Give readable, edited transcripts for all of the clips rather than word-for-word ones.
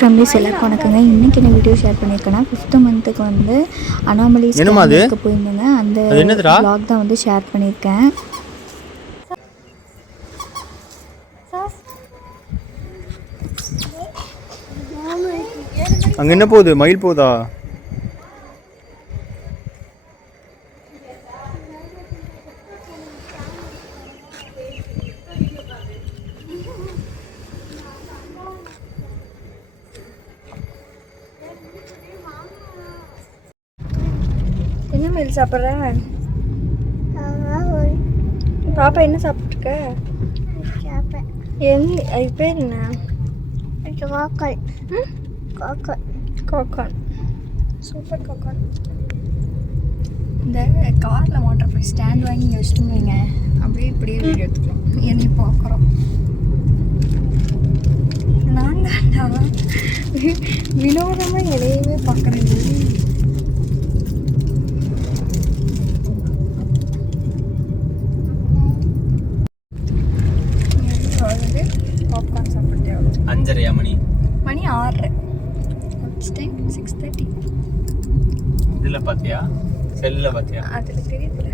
Families எல்லாருக்கும் வணக்கங்க. இன்றைக்கி என்ன வீடியோ ஷேர் பண்ணியிருக்கேன்னா 5th மந்த்துக்கு வந்து அனாமலி ஸ்கேனுக்கு போயிருந்தேங்க. அந்த vlog தான் வந்து ஷேர் பண்ணியிருக்கேன். அங்கே என்ன போகுது? மயில் போகுதா? என்ன மயில் சாப்பிட்ற? பாப்பா என்ன சாப்பிட்ருக்க? அது பேர் என்ன? கோக்கான். சூப்பர் கோக்கான். இந்த காரில் வாட்டர் போய் ஸ்டாண்ட் வாங்கி இங்கே வச்சுட்டு வைங்க, அப்படியே இப்படியே வீடியோ எடுத்துக்கலாம். என்னை பார்க்குறோம் நான் தான்டா வினோதமாக எதையுமே பார்க்குறேன். பாப்கார்ன் சாப்பிட்டே 5:30 மணி 6. டைம் 6:30. இதில் பார்த்தியா? செல்லில் பார்த்தியா? அதில் தெரியல.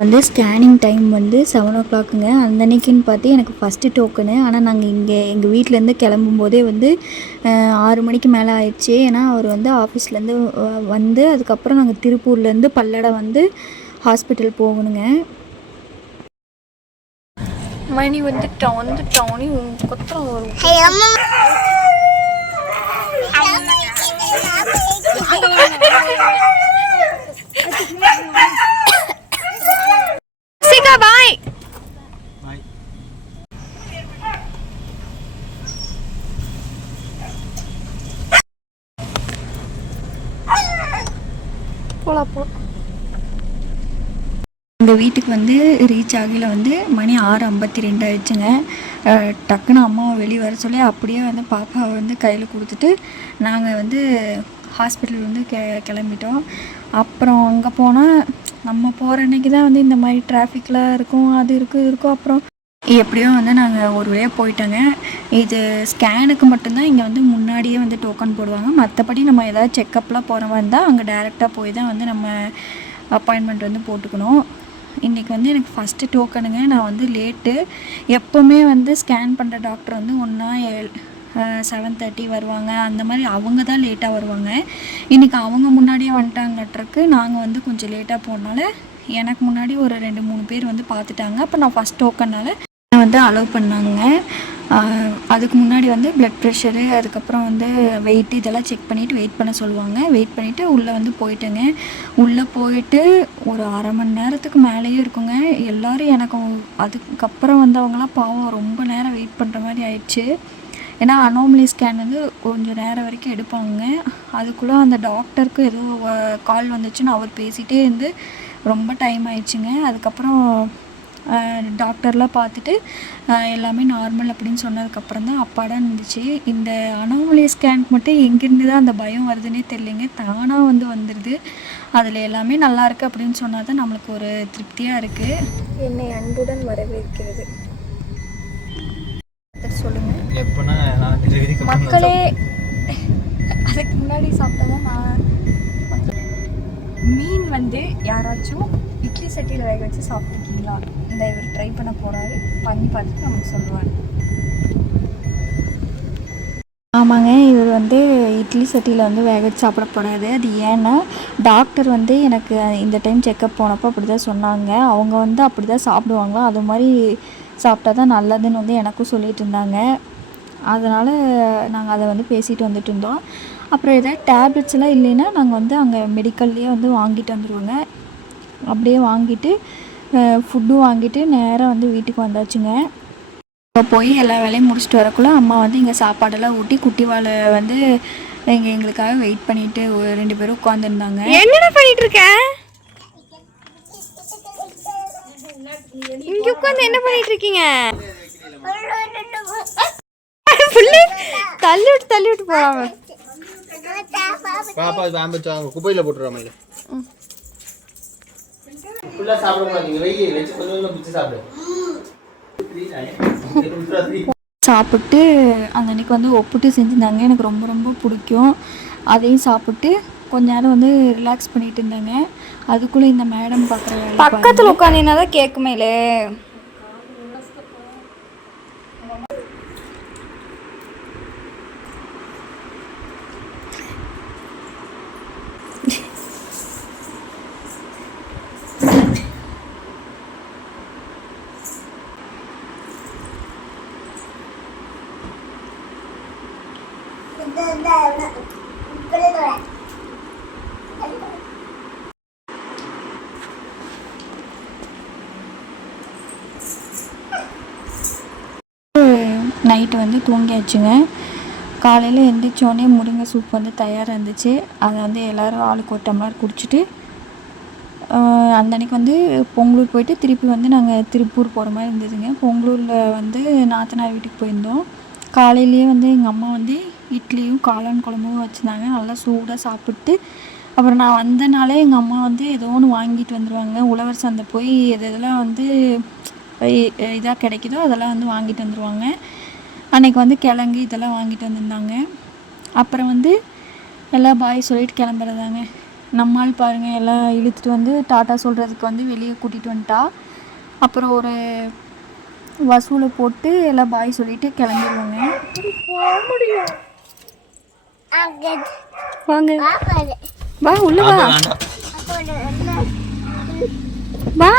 வந்து ஸ்கேனிங் டைம் வந்து 7 o'clockங்க. அந்த அன்னைக்குன்னு பார்த்து எனக்கு ஃபஸ்ட்டு டோக்கனு. ஆனால் நாங்கள் இங்கே எங்கள் வீட்டிலேருந்து கிளம்பும்போதே வந்து 6 மணிக்கு மேலே ஆயிடுச்சு. ஏன்னா அவர் வந்து ஆஃபீஸ்லேருந்து வந்து அதுக்கப்புறம் நாங்கள் திருப்பூர்லேருந்து பல்லடம் வந்து ஹாஸ்பிட்டல் போகணுங்க. மணி வந்து டவுனி கொத்தம் வரும். பாய் போலாம். எங்கள் வீட்டுக்கு வந்து ரீச் ஆகல வந்து மணி 6:52 ஆயிடுச்சுங்க. டக்குன்னு அம்மாவை வெளியே வர சொல்லி அப்படியே வந்து பாப்பாவை வந்து கையில் கொடுத்துட்டு நாங்கள் வந்து ஹாஸ்பிட்டல் வந்து கிளம்பிட்டோம். அப்புறம் அங்கே போனால் நம்ம போகிற அன்றைக்கி தான் வந்து இந்த மாதிரி டிராஃபிக்லாம் இருக்கும், அது இருக்கும். அப்புறம் எப்படியோ வந்து நாங்கள் ஒரு வழியாக போயிட்டோங்க. இது ஸ்கேனுக்கு மட்டும்தான் இங்கே வந்து முன்னாடியே வந்து டோக்கன் போடுவாங்க. மற்றபடி நம்ம ஏதாவது செக்கப்லாம் போகிற மாதிரி இருந்தால் அங்கே டேரெக்டாக போய் தான் வந்து நம்ம அப்பாயின்மெண்ட் வந்து போட்டுக்கணும். இன்றைக்கி வந்து எனக்கு ஃபஸ்ட்டு டோக்கனுங்க. நான் வந்து லேட்டு. எப்போவுமே வந்து ஸ்கேன் பண்ணுற டாக்டர் வந்து ஒன்றா 7:30 வருவாங்க. அந்த மாதிரி அவங்க தான் லேட்டாக வருவாங்க. இன்றைக்கி அவங்க முன்னாடியே வந்துட்டாங்கட்ருக்கு. நாங்கள் வந்து கொஞ்சம் லேட்டாக போனால எனக்கு முன்னாடி ஒரு 2-3 பேர் வந்து பார்த்துட்டாங்க. அப்போ நான் ஃபஸ்ட் டோக்கனால் வந்து அலோவ் பண்ணாங்க. அதுக்கு முன்னாடி வந்து ப்ளட் ப்ரெஷரு, அதுக்கப்புறம் வந்து வெயிட்டு இதெல்லாம் செக் பண்ணிவிட்டு வெயிட் பண்ண சொல்லுவாங்க. வெயிட் பண்ணிவிட்டு உள்ளே வந்து போயிட்டேங்க. உள்ளே போயிட்டு ஒரு 1/2 மணி நேரத்துக்கு மேலேயே இருக்குங்க. எல்லோரும் எனக்கு அதுக்கப்புறம் வந்தவங்களாம் பாவம் ரொம்ப நேரம் வெயிட் பண்ணுற மாதிரி ஆயிடுச்சு. ஏன்னா அனாமலி ஸ்கேன் வந்து கொஞ்சம் நேரம் வரைக்கும் எடுப்பாங்க. அதுக்குள்ளே அந்த டாக்டருக்கு ஏதோ கால் வந்துச்சுன்னு அவர் பேசிகிட்டே இருந்து ரொம்ப டைம் ஆயிடுச்சுங்க. அதுக்கப்புறம் டாக்டர்லாம் பார்த்துட்டு எல்லாமே நார்மல் அப்படின்னு சொன்னதுக்கப்புறம் தான் அப்பாடாக இருந்துச்சு. இந்த அனாமலி ஸ்கேனுக்கு மட்டும் எங்கேருந்து தான் அந்த பயம் வருதுன்னே தெரியலைங்க. தானாக வந்து வந்துடுது. அதில் எல்லாமே நல்லாயிருக்கு அப்படின்னு சொன்னால் தான் நம்மளுக்கு ஒரு திருப்தியாக இருக்குது. என்னை அன்புடன் வரவேற்கிறது சொல்லுங்கள் மக்களே. அதுக்கு முன்னாடி சாப்பிட்டதான் நான் மீன் வந்து யாராச்சும் இட்லி சட்டியில் வேக வச்சு சாப்பிட்ருக்கீங்களா? இந்த இவர் ட்ரை பண்ண போகிறாரு. பண்ணி பார்த்துட்டு நமக்கு சொல்லுவார். ஆமாங்க, இவர் வந்து இட்லி சட்டியில் வந்து வேக வச்சு சாப்பிட போகிறாரு. அது ஏன்னா டாக்டர் வந்து எனக்கு இந்த டைம் செக்கப் போனப்போ அப்படி தான் சொன்னாங்க. அவங்க வந்து அப்படி தான் சாப்பிடுவாங்களோ அது மாதிரி சாப்பிட்டா தான் நல்லதுன்னு வந்து எனக்கும் சொல்லிகிட்டு இருந்தாங்க. அதனால் நாங்கள் அதை வந்து பேசிட்டு வந்துட்டு இருந்தோம். அப்புறம் எதாவது டேப்லெட்ஸ்லாம் இல்லைன்னா நாங்கள் வந்து அங்கே மெடிக்கல்லையே வந்து வாங்கிட்டு வந்துடுவோங்க. அப்படியே வாங்கிட்டு ஃபுட்டும் வாங்கிட்டு நேராக வந்து வீட்டுக்கு வந்தாச்சுங்க. இப்போ போய் எல்லா வேலையும் முடிச்சுட்டு வரக்குள்ளே அம்மா வந்து இங்கே சாப்பாடெல்லாம் ஊட்டி குட்டி வாழை வந்து எங்களுக்காக வெயிட் பண்ணிட்டு 2 பேரும் உட்காந்துருந்தாங்க. என்னென்ன பண்ணிட்டு இருக்க? இங்கே உட்காந்து என்ன பண்ணிட்டு இருக்கீங்க? தள்ளி விட்டு போறாம பாப்பா குப்பையில் போட்டுருவாங்க. ஃபுல்லாக சாப்பிட மாட்டீங்க. வெச்சு கொஞ்சம் பிச்சு சாப்பிடு. சாப்பிட்டு அந்த அன்றைக்கி வந்து ஒப்புட்டு செஞ்சுருந்தாங்க, எனக்கு ரொம்ப ரொம்ப பிடிக்கும். அதையும் சாப்பிட்டு கொஞ்ச நேரம் வந்து ரிலாக்ஸ் பண்ணிட்டு இருந்தாங்க. அதுக்குள்ளே இந்த மேடம் பார்க்குற வேலை பக்கத்தில் உட்காந்தினா தான் கேட்குமேலே. நைட்டு வந்து தூங்கியாச்சுங்க. காலையில் எழுந்திரிச்சோடனே முருங்கை சூப் வந்து தயாராக இருந்துச்சு. அதை வந்து எல்லோரும் ஆளுக்கு ஒரு டம்ளர் குடிச்சிட்டு அந்த அன்றைக்கி வந்து பொங்கலூர் போயிட்டு திருப்பி வந்து நாங்கள் திருப்பூர் போகிற மாதிரி இருந்ததுங்க. பொங்கலூரில் வந்து நாத்தனார் வீட்டுக்கு போயிருந்தோம். காலையிலேயே வந்து எங்கள் அம்மா வந்து இட்லியும் காளான் குழம்பும் வச்சுருந்தாங்க. நல்லா சூடாக சாப்பிட்டு அப்புறம் நான் வந்தனாலே எங்கள் அம்மா வந்து ஏதோ ஒன்று வாங்கிட்டு வந்துடுவாங்க. உழவர் சந்தை போய் எதெல்லாம் வந்து இதாக கிடைக்குதோ அதெல்லாம் வந்து வாங்கிட்டு வந்துடுவாங்க. அன்றைக்கி வந்து கிழங்கு இதெல்லாம் வாங்கிட்டு வந்திருந்தாங்க. அப்புறம் வந்து எல்லாம் பாய் சொல்லிட்டு கிளம்புறதாங்க. நம்மால் பாருங்கள் எல்லாம் இழுத்துட்டு வந்து டாட்டா சொல்கிறதுக்கு வந்து வெளியே கூட்டிகிட்டு வந்துட்டா. அப்புறம் ஒரு வசூலை போட்டு எல்லாம் பாய் சொல்லிட்டு கிளம்பிடுவாங்க. வாங்க வா உள்ள வா வா.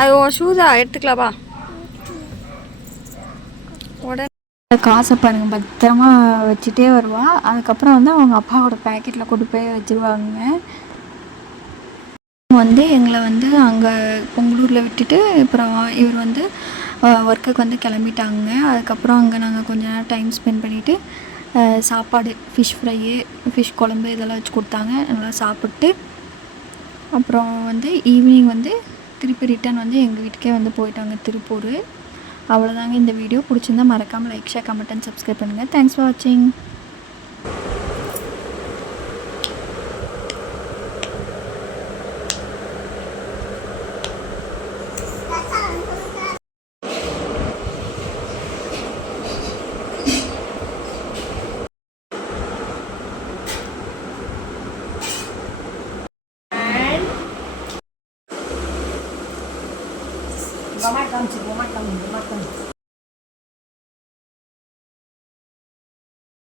அது உன் ஷூஸா எடுத்துக்கலாம் வா. உடனே காசை பாருங்கள் பத்திரமா வச்சுட்டே வருவா. அதுக்கப்புறம் வந்து அவங்க அப்பாவோட பேக்கெட்டில் கொண்டு போய் வச்சுருவாங்க. வந்து எங்களை வந்து அங்கே பொங்கலூரில் விட்டுட்டு அப்புறம் இவர் வந்து ஒர்க்குக்கு வந்து கிளம்பிட்டாங்க. அதுக்கப்புறம் அங்கே நாங்கள் கொஞ்ச நேரம் டைம் ஸ்பெண்ட் பண்ணிவிட்டு சாப்பாடு ஃபிஷ் ஃப்ரையு ஃபிஷ் குழம்பு இதெல்லாம் வச்சு கொடுத்தாங்க. நல்லா சாப்பிட்டு அப்புறம் வந்து ஈவினிங் வந்து திருப்பி ரிட்டன் வந்து எங்கள் வீட்டுக்கே வந்து போயிட்டாங்க திருப்பூர். அவ்வளோதாங்க இந்த வீடியோ. பிடிச்சிருந்தா மறக்காமல் like share comment and subscribe பண்ணுங்கள். தேங்க்ஸ் ஃபார் வாட்சிங். Gomar kamu.